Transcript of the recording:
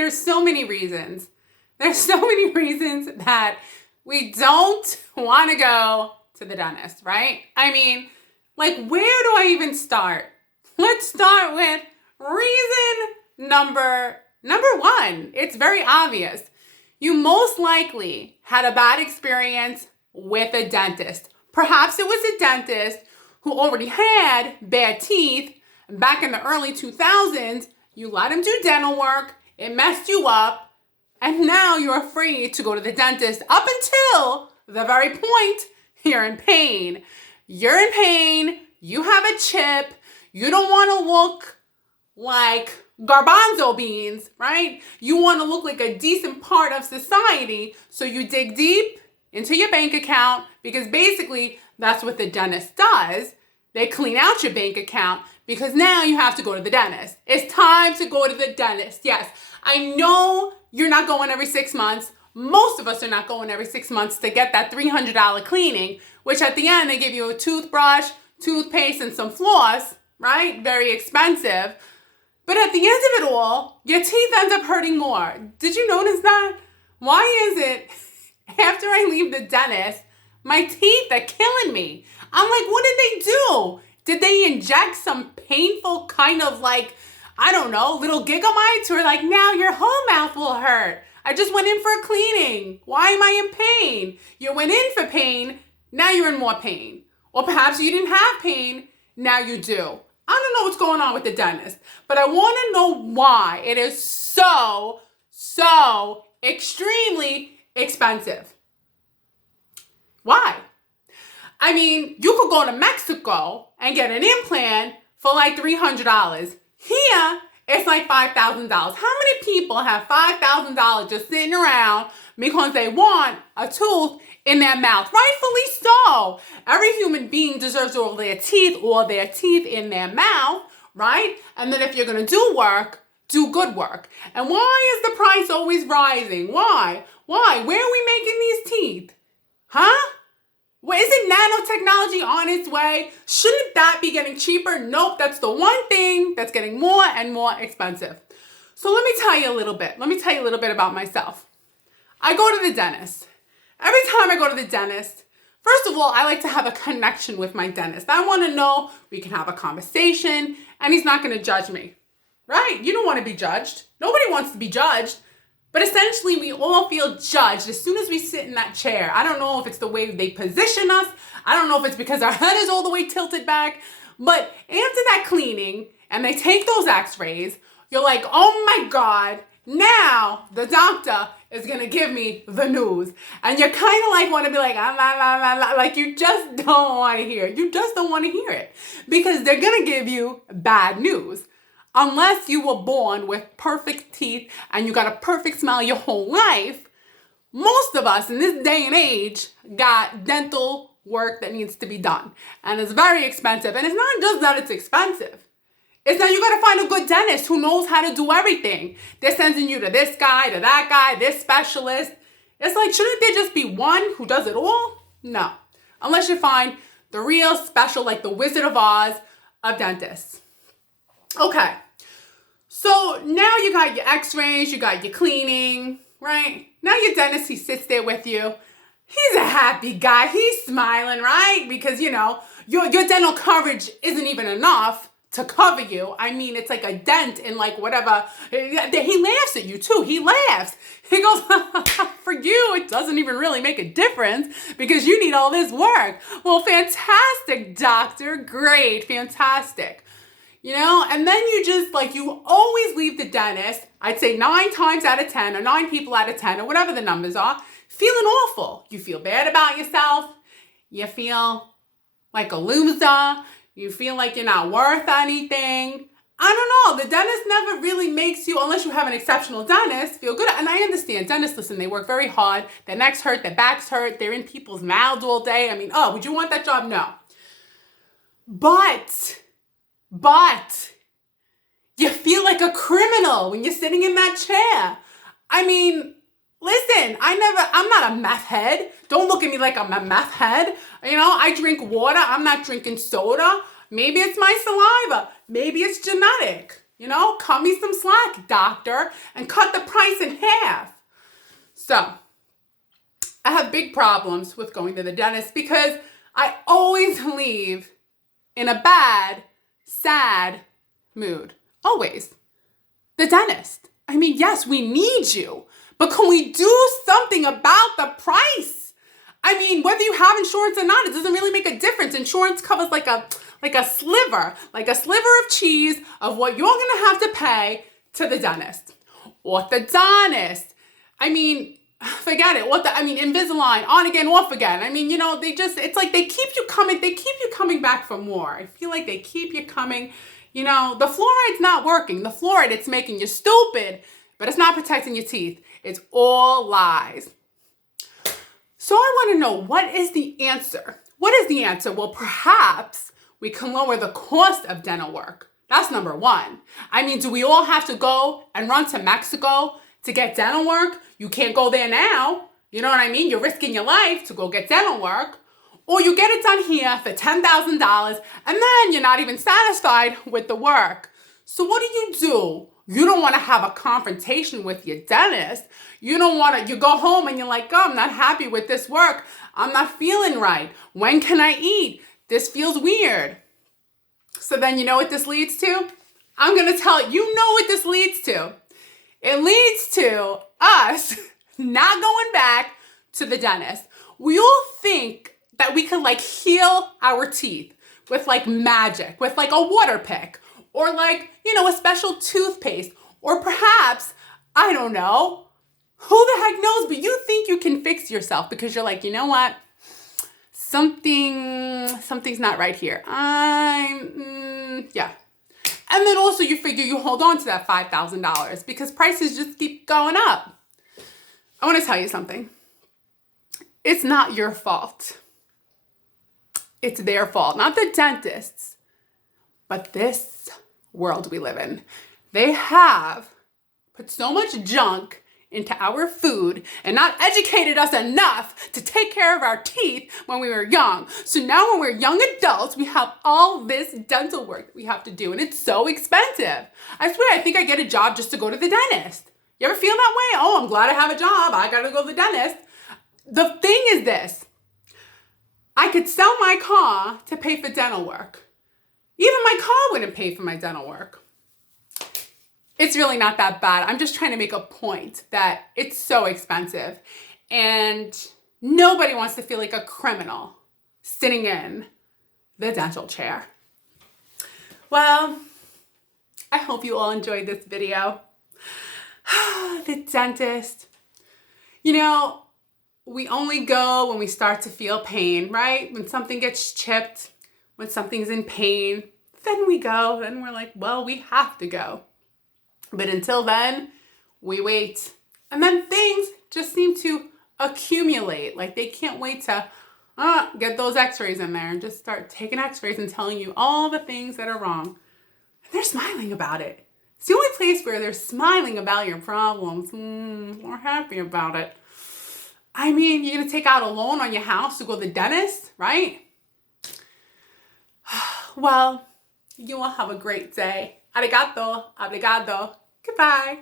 there's so many reasons. There's so many reasons that we don't want to go to the dentist, right? I mean, like, where do I even start? Let's start with reason number one. It's very obvious. You most likely had a bad experience with a dentist. Perhaps it was a dentist who already had bad teeth back in the early 2000s. You let him do dental work, it messed you up, and now you're afraid to go to the dentist up until the very point you're in pain. You're in pain, you have a chip, you don't want to look like garbanzo beans, right? You want to look like a decent part of society, so you dig deep into your bank account, because basically that's what the dentist does. They clean out your bank account because now you have to go to the dentist. It's time to go to the dentist. Yes, I know you're not going every 6 months. Most of us are not going every 6 months to get that $300 cleaning, which at the end they give you a toothbrush, toothpaste, and some floss, right? Very expensive. But at the end of it all, your teeth end up hurting more. Did you notice that? Why is it after I leave the dentist, my teeth are killing me? I'm like, what did they do? Did they inject some painful kind of like, I don't know, little gigamites, or like now your whole mouth will hurt? I just went in for a cleaning. Why am I in pain? You went in for pain, now you're in more pain. Or perhaps you didn't have pain, now you do. I don't know what's going on with the dentist, but I want to know why it is so extremely expensive. Why? I mean, you could go to Mexico and get an implant for like $300. Here, it's like $5,000. How many people have $5,000 just sitting around because they want a tooth in their mouth? Rightfully so. Every human being deserves all their teeth in their mouth, right? And then if you're going to do work, do good work. And why is the price always rising? Why? Where are we making these teeth? Huh? Well, isn't nanotechnology on its way? Shouldn't that be getting cheaper? Nope, that's the one thing that's getting more and more expensive. So let me tell you a little bit. Let me tell you a little bit about myself. I go to the dentist. Every time I go to the dentist, first of all, I like to have a connection with my dentist. I want to know we can have a conversation and he's not going to judge me, right? You don't want to be judged. Nobody wants to be judged. But essentially, we all feel judged as soon as we sit in that chair. I don't know if it's the way they position us. I don't know if it's because our head is all the way tilted back. But after that cleaning, and they take those x-rays, you're like, oh my God, now the doctor is going to give me the news. And you're kind of like want to be like, like you just don't want to hear it. You just don't want to hear it because they're going to give you bad news. Unless you were born with perfect teeth and you got a perfect smile your whole life, most of us in this day and age got dental work that needs to be done. And it's very expensive. And it's not just that it's expensive. It's that you got to find a good dentist who knows how to do everything. They're sending you to this guy, to that guy, this specialist. It's like, shouldn't there just be one who does it all? No. Unless you find the real special, like the Wizard of Oz of dentists. Okay, so now you got your x-rays, you got your cleaning, right? Now your dentist, he sits there with you. He's a happy guy. He's smiling, right? Because, you know, your dental coverage isn't even enough to cover you. I mean, it's like a dent in like whatever. He laughs at you too. He laughs. He goes, for you, it doesn't even really make a difference because you need all this work. Well, fantastic, doctor. Great, fantastic. You know, and then you just like, you always leave the dentist, I'd say 9 times out of 10 or 9 people out of 10 or whatever the numbers are, feeling awful. You feel bad about yourself. You feel like a loser. You feel like you're not worth anything. I don't know. The dentist never really makes you, unless you have an exceptional dentist, feel good. And I understand dentists, listen, they work very hard. Their necks hurt, their backs hurt. They're in people's mouths all day. I mean, oh, would you want that job? No. But you feel like a criminal when you're sitting in that chair. I mean, listen, I'm not a meth head. Don't look at me like I'm a meth head. You know, I drink water. I'm not drinking soda. Maybe it's my saliva. Maybe it's genetic. cut me some slack, doctor, and cut the price in half. So, I have big problems with going to the dentist because I always leave in a bad, sad mood. Always. The dentist. I mean, yes, we need you, but can we do something about the price? I mean, whether you have insurance or not, it doesn't really make a difference. Insurance covers like a sliver of cheese of what you're gonna have to pay to the dentist. Orthodontist. I mean, forget it. Invisalign, on again, off again. I mean, it's like they keep you coming back for more. I feel like they keep you coming. The fluoride's not working. The fluoride, it's making you stupid, but it's not protecting your teeth. It's all lies. So I want to know, what is the answer? What is the answer? Well, perhaps we can lower the cost of dental work. That's number one. I mean, do we all have to go and run to Mexico to get dental work? You can't go there now. You know what I mean? You're risking your life to go get dental work. Or you get it done here for $10,000 and then you're not even satisfied with the work. So what do? You don't want to have a confrontation with your dentist. You go home and you're like, oh, I'm not happy with this work. I'm not feeling right. When can I eat? This feels weird. So then you know what this leads to? I'm going to tell you what this leads to. It leads to us not going back to the dentist. We all think that we could heal our teeth with magic, with a water pick, or a special toothpaste, or perhaps, I don't know, who the heck knows, but you think you can fix yourself because you're like, you know what? Something's not right here. Yeah. And then also you figure you hold on to that $5,000 because prices just keep going up. I want to tell you something. It's not your fault. It's their fault, not the dentists, but this world we live in. They have put so much junk into our food and not educated us enough to take care of our teeth when we were young. So now when we're young adults, we have all this dental work that we have to do, and it's so expensive. I swear, I think I get a job just to go to the dentist. You ever feel that way? Oh, I'm glad I have a job. I gotta go to the dentist. The thing is this. I could sell my car to pay for dental work. Even my car wouldn't pay for my dental work. It's really not that bad. I'm just trying to make a point that it's so expensive and nobody wants to feel like a criminal sitting in the dental chair. Well, I hope you all enjoyed this video. The dentist. We only go when we start to feel pain, right? When something gets chipped, when something's in pain, then we go. Then we're like, well, we have to go. But until then, we wait. And then things just seem to accumulate. Like they can't wait to get those x-rays in there and just start taking x-rays and telling you all the things that are wrong. And they're smiling about it. It's the only place where they're smiling about your problems. We're happy about it. I mean, you're going to take out a loan on your house to go to the dentist, right? Well, you all have a great day. Arigato, obrigado, goodbye.